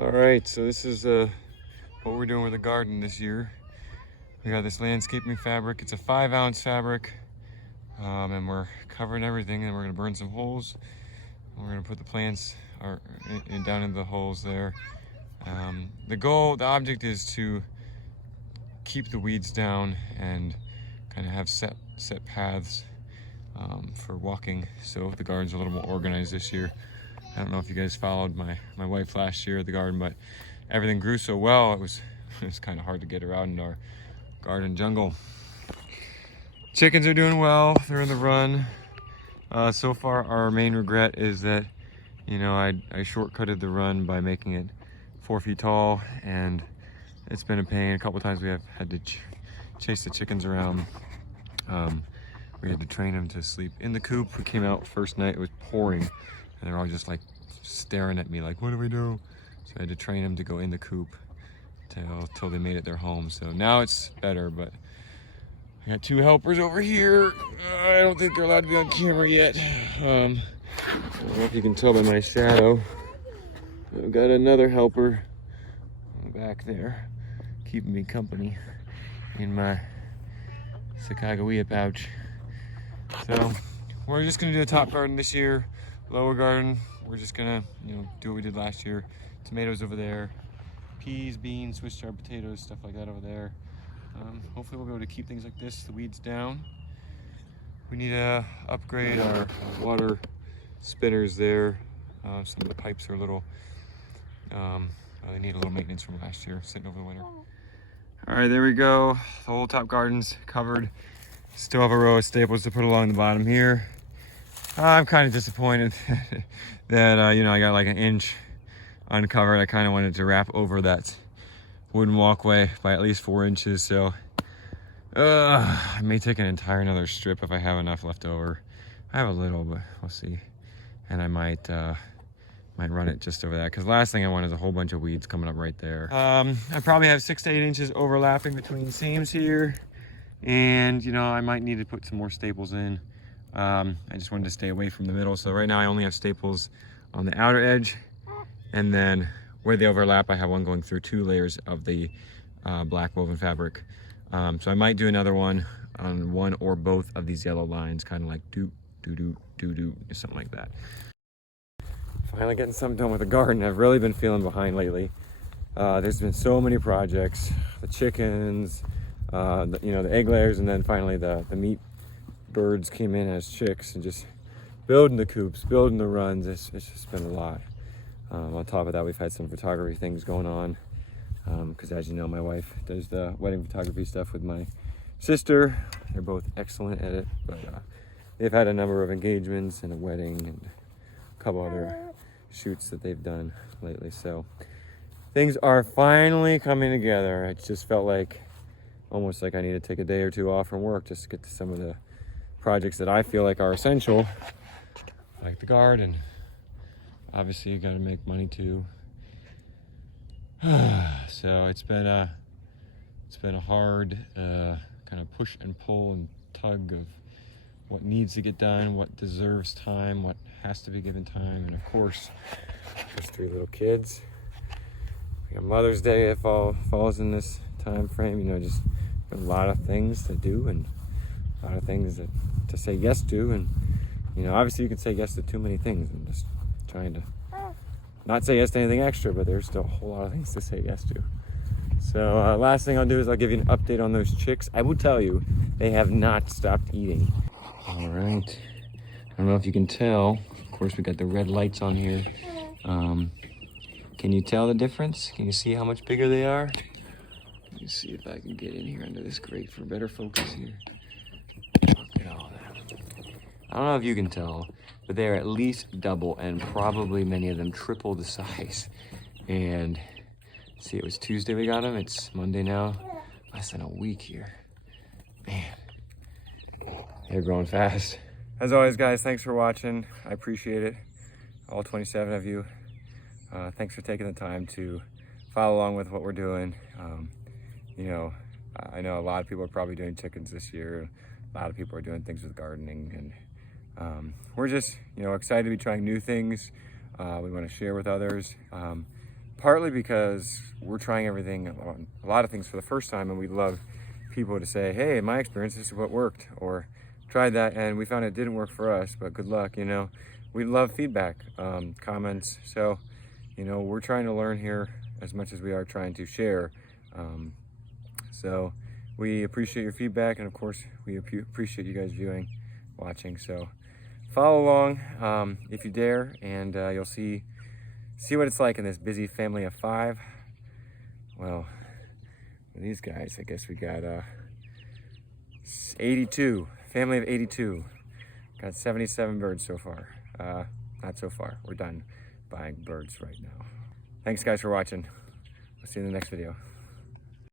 All right, so this is what we're doing with the garden this year. We got this landscaping fabric. It's a 5-ounce fabric, and we're covering everything, and we're gonna burn some holes. And we're gonna put the plants down in the holes there. The object is to keep the weeds down and kind of have set paths for walking, so the garden's a little more organized this year. I don't know if you guys followed my wife last year at the garden, but everything grew so well, it was kind of hard to get around in our garden jungle. Chickens are doing well, they're in the run. So far our main regret is that, you know, I shortcutted the run by making it 4 feet tall, and it's been a pain. A couple times we have had to chase the chickens around. We had to train them to sleep in the coop. We came out first night, it was pouring, and they're all just like staring at me like, what do we do? So I had to train them to go in the coop till they made it their home. So now it's better, but I got 2 helpers over here. I don't think they're allowed to be on camera yet. I don't know if you can tell by my shadow. I've got another helper back there, keeping me company in my Sacagawea pouch. So we're just gonna do the top garden this year. Lower garden, we're just gonna, you know, do what we did last year. Tomatoes over there, peas, beans, Swiss chard potatoes, stuff like that over there. Hopefully we'll be able to keep things like this, the weeds down. We need to upgrade our water spinners there. Some of the pipes are a little, they need a little maintenance from last year, sitting over the winter. All right, there we go. The whole top garden's covered. Still have a row of staples to put along the bottom here. I'm kind of disappointed that, you know, I got like 1 inch uncovered. I kind of wanted to wrap over that wooden walkway by at least 4 inches. So I may take an entire another strip if I have enough left over. I have a little, but we'll see. And I might run it just over that, because last thing I want is a whole bunch of weeds coming up right there. I probably have 6 to 8 inches overlapping between seams here. And, you know, I might need to put some more staples in. I just wanted to stay away from the middle. So right now I only have staples on the outer edge. And then where they overlap, I have one going through 2 layers of the black woven fabric. So I might do another one on one or both of these yellow lines, kind of like do, something like that. Finally getting something done with the garden. I've really been feeling behind lately. There's been so many projects, the chickens, you know, the egg layers, and then finally the meat birds came in as chicks, and just building the coops, building the runs. It's just been a lot. On top of that, we've had some photography things going on, because as you know, my wife does the wedding photography stuff with my sister. They're both excellent at it, but they've had a number of engagements and a wedding and a couple other shoots that they've done lately. So things are finally coming together. It just felt like almost like I need to take a day or 2 off from work just to get to some of the projects that I feel like are essential, like the garden. Obviously you got to make money too. So it's been a hard kind of push and pull and tug of what needs to get done, what deserves time, what has to be given time, and of course there's 3 little kids. We got Mother's Day, it falls in this time frame. You know, just a lot of things to do and a lot of things to say yes to. And, you know, obviously you can say yes to too many things. I'm just trying to not say yes to anything extra, but there's still a whole lot of things to say yes to. So last thing I'll do is I'll give you an update on those chicks. I will tell you, they have not stopped eating. All right. I don't know if you can tell. Of course, we got the red lights on here. Can you tell the difference? Can you see how much bigger they are? Let me see if I can get in here under this grate for better focus here. Look at all that. I don't know if you can tell, but they're at least double and probably many of them triple the size. And see, it was Tuesday we got them. It's Monday now. Less than a week here. Man, they're growing fast. As always, guys, thanks for watching. I appreciate it. All 27 of you. Thanks for taking the time to follow along with what we're doing. You know, I know a lot of people are probably doing chickens this year. A lot of people are doing things with gardening, and we're just, you know, excited to be trying new things. We want to share with others. partly because we're trying everything, a lot of things for the first time, and we'd love people to say, hey, in my experience, this is what worked, or tried that and we found it didn't work for us, but good luck, you know. We love feedback, comments. So, you know, we're trying to learn here as much as we are trying to share. So we appreciate your feedback, and of course we appreciate you guys watching. So follow along if you dare, and you'll see what it's like in this busy family of 5. Well, these guys, I guess we got 82, family of 82. Got 77 birds so far. Not so far, we're done buying birds right now. Thanks guys for watching. I'll see you in the next video.